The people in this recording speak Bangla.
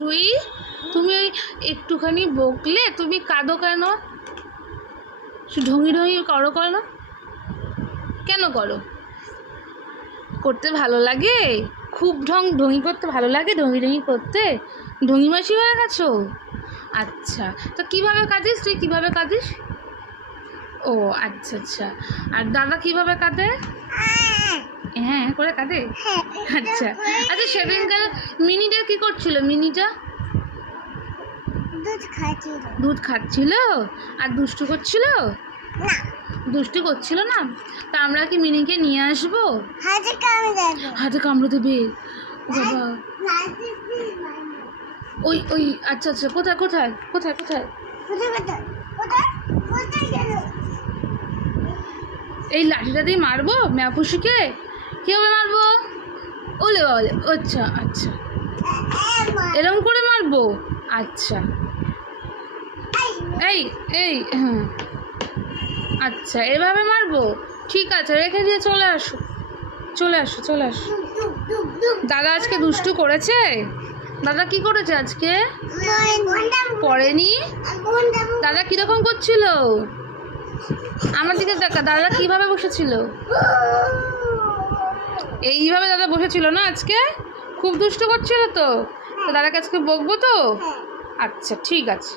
তুই তুমি একটুখানি বকলে তুমি কাঁদো কেন? ঢঙি ঢঙি করো কেন? কেন করো? করতে ভালো লাগে? খুব ঢঙি করতে ভালো লাগে? ঢঙি ঢঙি করতে ঢঙি মাসি হয়ে গেছো? আচ্ছা, তো কিভাবে কাঁদিস তুই? কিভাবে কাঁদিস? ও আচ্ছা আচ্ছা। আর দাদা কিভাবে কাঁদে? হ্যাঁ করে কাঁদে। আচ্ছা আচ্ছা, সেদিনকার মিনিটা কি করছিল? মিনিটা দুধ খাচ্ছিল আর দুষ্টু করছিল? দুষ্টু করছিল না? তা আমরা কি মিনিকে নিয়ে আসবো? হাতে কামড়ে দেবে বাবা। ওই ওই আচ্ছা আচ্ছা, কোথায় কোথায় কোথায় কোথায়? এই লাঠিটা দিয়ে মারবো ম্যাপুসিকে? কীভাবে মারবো? ওলে বলে আচ্ছা আচ্ছা, এরকম করে মারবো? আচ্ছা এই এই হ্যাঁ আচ্ছা, এভাবে মারবো? ঠিক আছে, রেখে দিয়ে চলে আসো চলে আসো চলে আসো। দাদা আজকে দুষ্টু করেছে? দাদা কি করেছে আজকে? পড়েনি? দাদা কিরকম করছিল? আমার দিকে দেখা, দাদা কিভাবে বসেছিল? এইভাবে দাদা বসেছিল না আজকে? খুব দুষ্টু করছিল তো? দাদাকে আজকে বকবো তো? আচ্ছা ঠিক আছে।